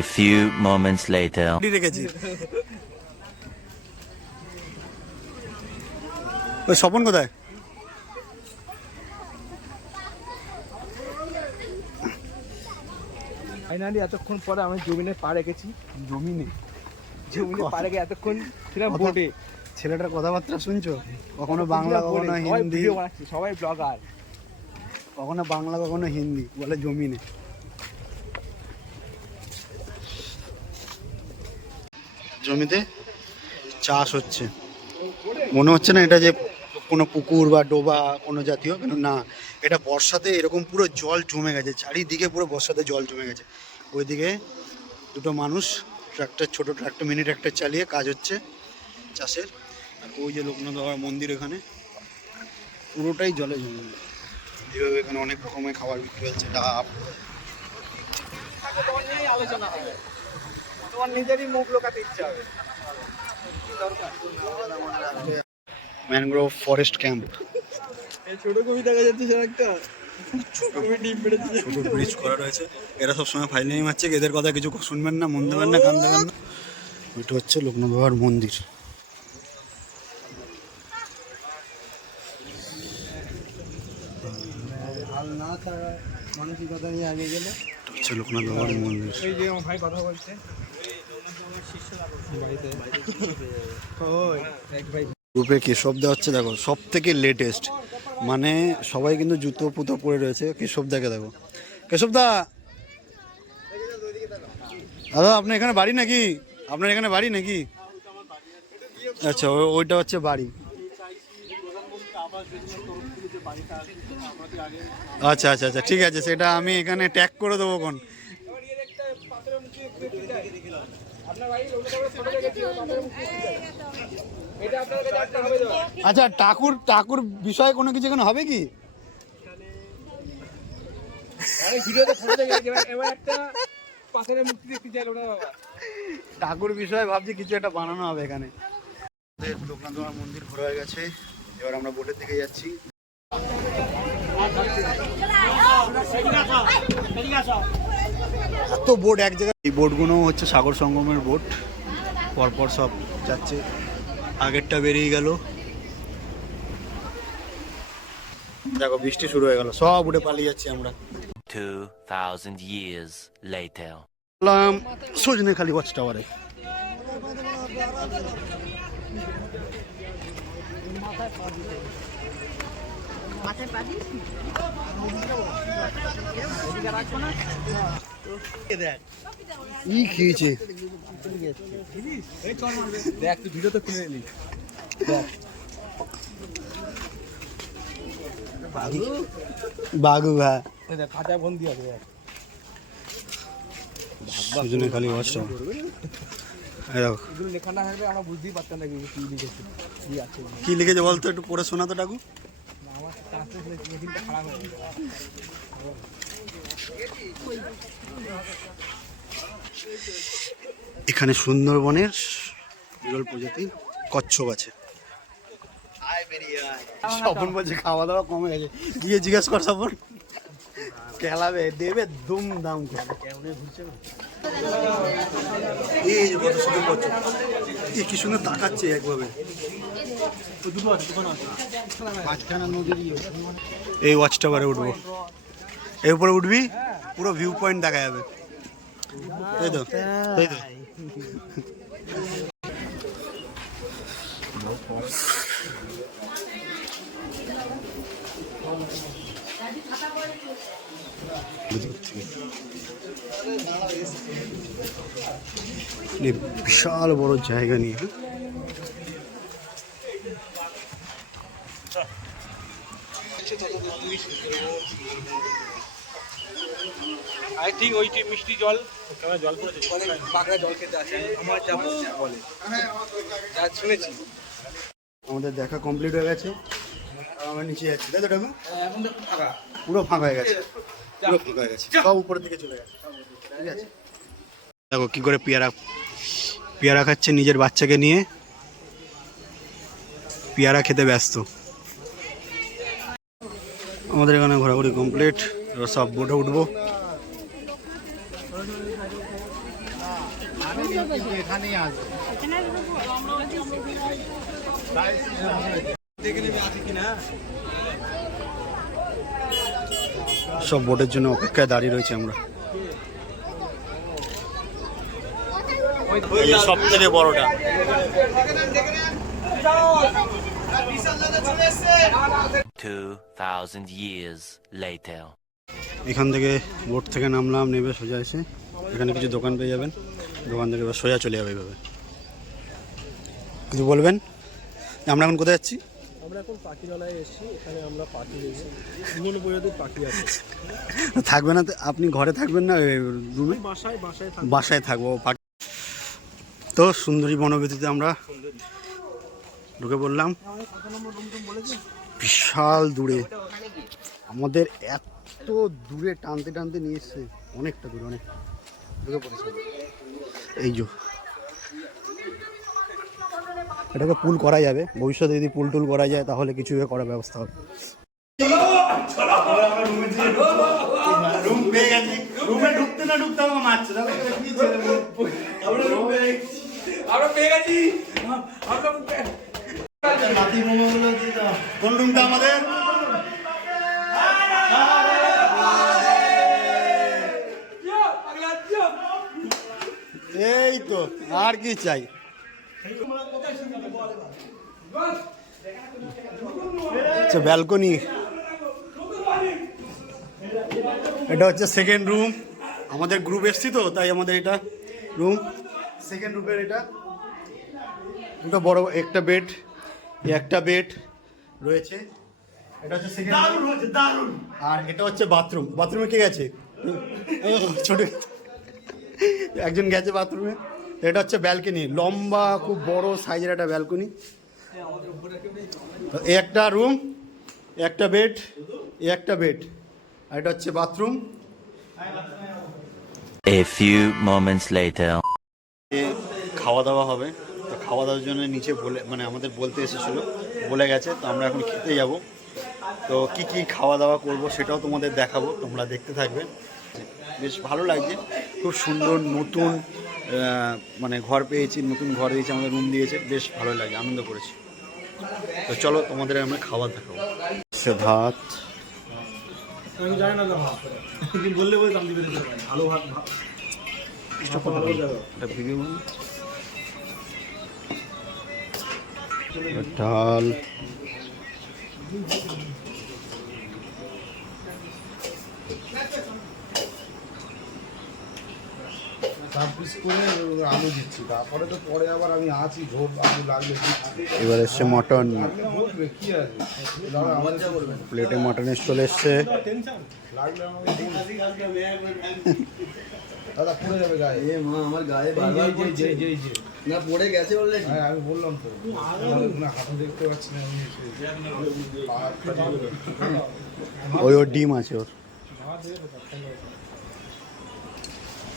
A few moments later. রেখেছি ওই স্বপন কোথায়? ফাইনালি এতক্ষণ পরে আমি জমিনে পা রেখেছি। জমিনে পা রেখে এতক্ষণ ছিলাম বোটে। ছেলেটার কথাবার্তা শুনছো? কখনো বাংলা কখনো হিন্দি, সবাই ব্লগার, কখনো বাংলা কখনো হিন্দি বলে জমিনে। জমিতে চাষ হচ্ছে, মনে হচ্ছে না এটা যে কোনো পুকুর বা ডোবা কোনো জাতীয়, কিন্তু না, এটা বর্ষাতে এরকম পুরো জল জমে গেছে, চারিদিকে পুরো বর্ষাতে জল জমে গেছে। ওইদিকে দুটো মানুষ ট্রাক্টর, ছোটো ট্রাক্টর, মিনি ট্রাক্টর চালিয়ে কাজ হচ্ছে চাষের। আর ওই যে লোকনাথ বাবার মন্দির, ওখানে পুরোটাই জলে জমে গেছে। এইভাবে এখানে অনেক রকমের খাবার বিক্রি হচ্ছে, ডাব। আলোচনা হবে, তোমার নিজেরই মুখ লোকাতে ইচ্ছা হবে। Mangrove forest camp. ছোট কবি দেখা যাচ্ছে সে একটা ছোট ব্রিজ করা রয়েছে। এরা সবসময় ফাইনালি মারছে, এদের কথা কিছু শুনবেন না, মন দেবেন না, কান দেবেন না। ওইটা হচ্ছে লোকনাথ বাবার মন্দির। মানসিকতা নিয়ে আগে গেলে হচ্ছে লোকনাথ বাবার মন্দির। এই যে আমার ভাই কথা বলছে গ্রুপে কেশব দেওয়া হচ্ছে, দেখো সব থেকে লেটেস্ট, মানে সবাই কিন্তু জুতো পুতো পরে রয়েছে। কেশব দাকে দেখো, কেশব দা, দাদা আপনার এখানে বাড়ি নাকি? আপনার এখানে বাড়ি নাকি? আচ্ছা, ওইটা হচ্ছে বাড়ি। আচ্ছা আচ্ছা আচ্ছা, ঠিক আছে, সেটা আমি এখানে ট্যাগ করে দেবো কোন। আচ্ছা, ঠাকুর বিষয়ে কোনো কিছু এখানে হবে কি? ঠাকুর বিষয়ে ভাবছি কিছু একটা বানানো হবে এখানে। লোকনাথ বাবার মন্দির ঘোরা হয়ে গেছে, এবার আমরা বোটের দিকে যাচ্ছি। এত বোট এক জায়গায়, এই বোটগুলো হচ্ছে সাগর সঙ্গমের বোট, পরপর সব যাচ্ছে। আগেরটা বেরিয়ে গেল, দেখো বৃষ্টি শুরু হয়ে গেল, সব উঠে পালিয়ে যাচ্ছি আমরা। 2000 years later. সজনেখালি ওয়াচ টাওয়ারে। কি খেয়েছে দেখ, তুই ভিডিও তো খুলে নিলি। বাঘু ভা খাঁচায় বন্দি আছে। Sajnekhali watch tower. এগুলো লেখা না থাকলে আমরা বুঝতেই পারতাম না কি লিখেছে, কি আছে। কি লিখেছে বলতো, একটু পড়ে শোনা তো টাকু। আমার মেশিনটা খারাপ হয়ে গেছে। এখানে সুন্দরবনের বিরল প্রজাতি কচ্ছপ আছে। স্বপন বলছে খাওয়া দাওয়া কমে গেছে, গিয়ে জিজ্ঞেস কর স্বপন, খেলাবে দেবে দুম দাম খেলাবে। কেমনে ঘুরছে, এই যে কত সুন্দর কচ্ছপ, কি সুন্দর তাকাচ্ছে একভাবে। এই ওয়াচ টাওয়ারে উঠবো, এর উপরে উঠবি, পুরো ভিউ পয়েন্ট দেখা যাবে। এই তো, এই তো। বিশাল বড় জায়গা নিয়ে, আই থিঙ্ক ওইটি মিষ্টি জল, জল পড়েছে, বাঁকড়া জল খেতে আসে আমার যা বলে, যা শুনেছি। আমাদের দেখা কমপ্লিট হয়ে গেছে, আমরা নিচে যাচ্ছি, তাই তো টাকু? এখন তো ফাঁকা, পুরো ফাঁকা হয়ে গেছে, পুরো ফাঁকা হয়ে গেছে, সব উপরের দিকে চলে গেছে, ঠিক আছে। দেখো কি করে পেয়ারা খাচ্ছে নিজের বাচ্চাকে নিয়ে, পেয়ারা খেতে ব্যস্ত। আমাদের এখানে ঘোরাঘুরি কমপ্লিট, এবার সব বোটে উঠবো। এখানেই আসবে। সব বোটের জন্য অপেক্ষায় দাঁড়িয়ে রয়েছে আমরা। সব থেকে বড়টা 2000 years later. এখান থেকে বোট থেকে নামলাম, নেমে সোজা এসে এখানে কিছু দোকান পেয়ে যাবেন, দোকান থেকে এবার সোজা চলে যাবে এভাবে। কিছু বলবেন? আমরা এখন কোথায় যাচ্ছি? আমরা এখন পাখিরালয়ে এসেছি, এখানে আমরা পাখি রয়েছে, বিভিন্ন প্রজাতির পাখি আছে। থাকবে না আপনি ঘরে থাকবেন না রুমে? বাসায় থাকবো। তো সুন্দরী বনবিথীতে আমরা ঢুকে পড়লাম, বিশাল দূরে, আমাদের এত দূরে টানতে টানতে নিয়ে এসছে, অনেকটা দূরে, অনেক ঢুকে পড়েছে। এই যে এটাকে পুল করা যাবে, ভবিষ্যতে যদি পুল টুল করা যায় তাহলে কিছু করার ব্যবস্থা হবে। রুম পেয়ে গেছি, রুমে ঢুকতে না ঢুকতে আমাকে মারছে। কোন রুমটা আমাদের? এই তো, আর কি চাই? ব্যালকনি, এটা হচ্ছে সেকেন্ড রুম। আমাদের গ্রুপ এসছি তো, তাই আমাদের এটা রুম। সেকেন্ড রুমের এটা দুটো বড়, একটা বেড, একটা বেড রয়েছে। এটা হচ্ছে সেকেন্ড রুম, দারুণ। আর এটা হচ্ছে বাথরুম। বাথরুমে কে গেছে? ছোট একজন গেছে বাথরুমে। এটা হচ্ছে ব্যালকনি, লম্বা খুব বড় সাইজের একটা ব্যালকনি। এই একটা রুম, একটা বেড, একটা বেড, আর এটা হচ্ছে bathroom. A few moments later. খাওয়া দাওয়া হবে, তো খাওয়া দাওয়ার জন্য নিচে মানে আমাদের বলতে এসেছিলো, বলে গেছে। তো আমরা এখন খেতে যাব। তো কি কি খাওয়া দাওয়া করব সেটাও তোমাদের দেখাবো, তোমরা দেখতে থাকবে। বেশ ভালো লাগছে, খুব সুন্দর নতুন মানে ঘর পেয়েছি, নতুন ঘর দিয়েছে, আমাদের রুম দিয়েছে, বেশ ভালো লাগে, আনন্দ করেছি। তো চলো তোমাদের আমরা খাবার দেখাবো। সে ভাত, আমি জানি না বললে বলে দাম দিবে, ভালো ভাত, ডাল, আলু দিচ্ছি, তারপরে তো পরে আবার আমি আছি, ঝোল আলু লাগলে এবার এসছে মটন, বলবে কি আছে, আমার যা বলবেন প্লেটে মটনের চলে এসছে। লাগলে আমাকে দাদা পড়ে যাবে গায়ে। এ মা আমার গায়ে বারবার পড়ছে। না পড়ে গেছে অলরেডি। হ্যাঁ আমি বললাম তো, হাতে দেখতে পাচ্ছি না আমি। ওর ডিম আছে ওর।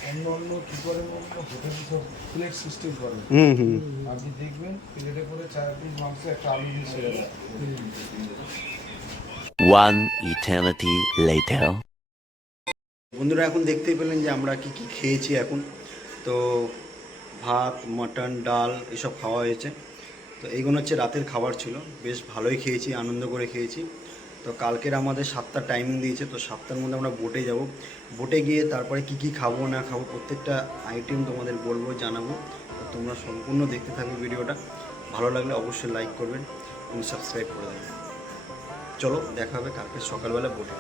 অন্য অন্য কি করে হোটেল সব প্লেট সিস্টেম করে। আপনি দেখবেন প্লেটে করে 4 পিস মাংস, একটা আলু দিয়ে ছেড়ে দেয়। One eternity later. বন্ধুরা এখন দেখতেই পেলেন যে আমরা কি কি খেয়েছি এখন। তো ভাত, মটন, ডাল এসব খাওয়া হয়েছে। তো এইগুলো হচ্ছে রাতের খাবার ছিল, বেশ ভালোই খেয়েছি, আনন্দ করে খেয়েছি। তো কালকের আমাদের 7টার টাইমিং দিয়েছে, তো 7টার মধ্যে আমরা বোটে যাব। বোটে গিয়ে তারপরে কি কি খাবো না খাবো প্রত্যেকটা আইটেম তোমাদের বলবো, জানাবো। তো তোমরা সম্পূর্ণ দেখতে থাকবে ভিডিওটা। ভালো লাগলে অবশ্যই লাইক করবেন এবং সাবস্ক্রাইব করে দেবেন। চলো দেখা হবে কালকে সকালবেলা বোটে।